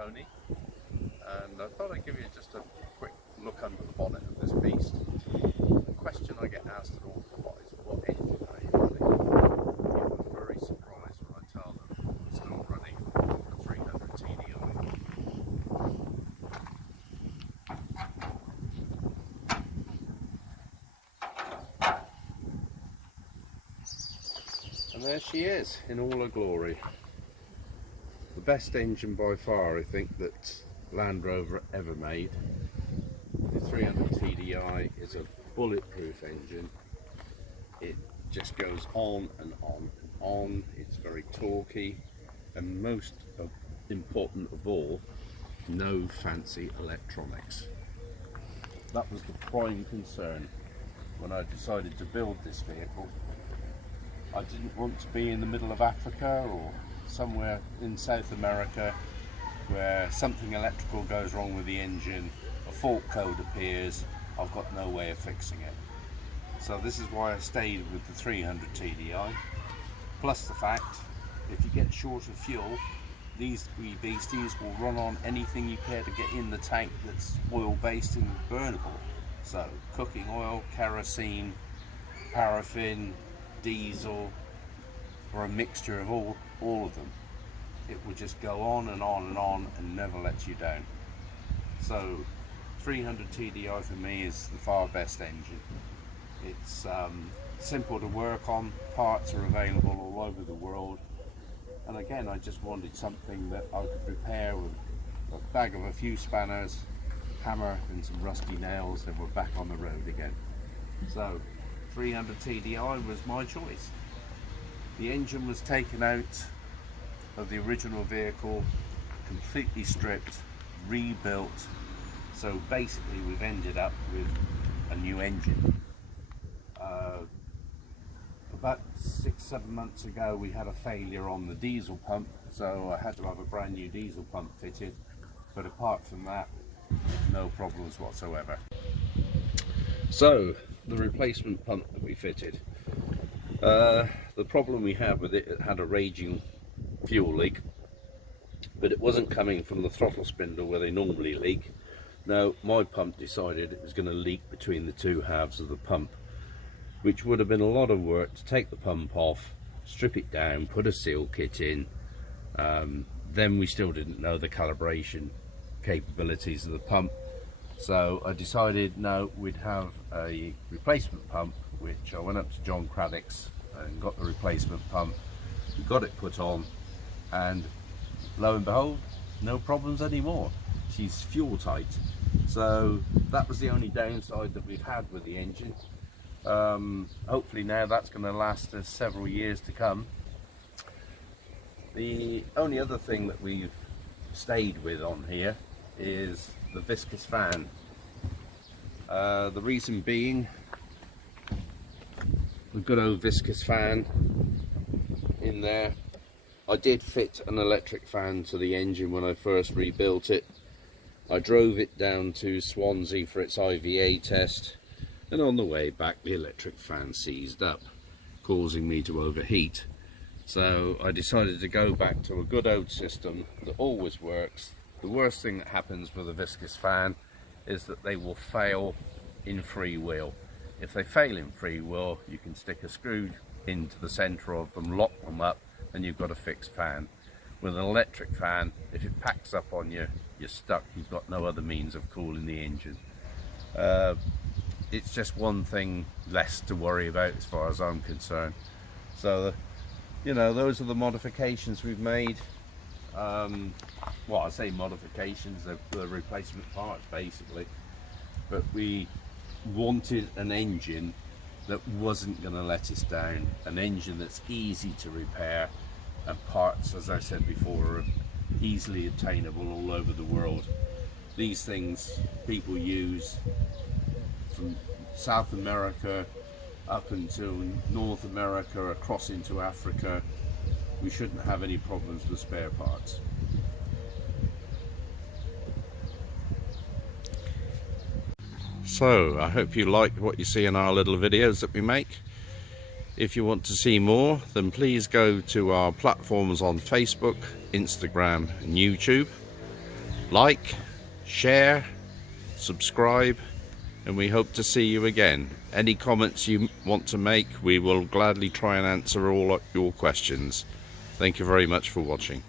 Tony, and I thought I'd give you just a quick look under the bonnet of this beast. The question I get asked an awful lot is, what engine are you running? People are very surprised when I tell them I'm still running the 300 TDI. And there she is in all her glory. The best engine by far, I think, that Land Rover ever made. The 300 TDI is a bulletproof engine. It just goes on and on and on. It's very torquey, and most important of all, no fancy electronics. That was the prime concern when I decided to build this vehicle. I didn't want to be in the middle of Africa or somewhere in South America where something electrical goes wrong with the engine, a fault code appears, I've got no way of fixing it. So this is why I stayed with the 300 TDI, plus the fact if you get short of fuel, these wee beasties will run on anything you care to get in the tank that's oil based and burnable. So cooking oil, kerosene, paraffin, diesel, or a mixture of all of them. It will just go on and on and on and never let you down. So 300 TDI for me is the far best engine. It's simple to work on, parts are available all over the world, and again I just wanted something that I could repair with a bag of a few spanners, hammer and some rusty nails, and we're back on the road again. So 300 TDI was my choice. The engine was taken out of the original vehicle, completely stripped, rebuilt, so basically we've ended up with a new engine. About 6-7 months ago we had a failure on the diesel pump, so I had to have a brand new diesel pump fitted, but apart from that, no problems whatsoever. So the replacement pump that we fitted, the problem we had with it, it had a raging fuel leak, but it wasn't coming from the throttle spindle where they normally leak. Now my pump decided it was going to leak between the two halves of the pump, which would have been a lot of work to take the pump off, strip it down, put a seal kit in. Then we still didn't know the calibration capabilities of the pump, so I decided no, we'd have a replacement pump, which I went up to John Craddock's and got the replacement pump. We got it put on, and lo and behold, no problems anymore. She's fuel tight. So that was the only downside that we've had with the engine. Hopefully now that's going to last us several years to come. The only other thing that we've stayed with on here is the viscous fan. The reason being, the good old viscous fan in there. I did fit an electric fan to the engine when I first rebuilt it. I drove it down to Swansea for its IVA test, and on the way back the electric fan seized up, causing me to overheat. So I decided to go back to a good old system that always works. The worst thing that happens with a viscous fan is that they will fail in freewheel. If they fail in freewheel, you can stick a screw into the centre of them, lock them up, and you've got a fixed fan. With an electric fan, if it packs up on you, you're stuck. You've got no other means of cooling the engine. It's just one thing less to worry about as far as I'm concerned. So, you know, those are the modifications we've made. Well, I say modifications, the replacement parts basically. But we wanted an engine that wasn't going to let us down, an engine that's easy to repair, and parts, as I said before, are easily obtainable all over the world. These things people use from South America up until North America, across into Africa. We shouldn't have any problems with spare parts. So I hope you like what you see in our little videos that we make. If you want to see more, then please go to our platforms on Facebook, Instagram and YouTube. Like, share, subscribe, and we hope to see you again. Any comments you want to make, we will gladly try and answer all your questions. Thank you very much for watching.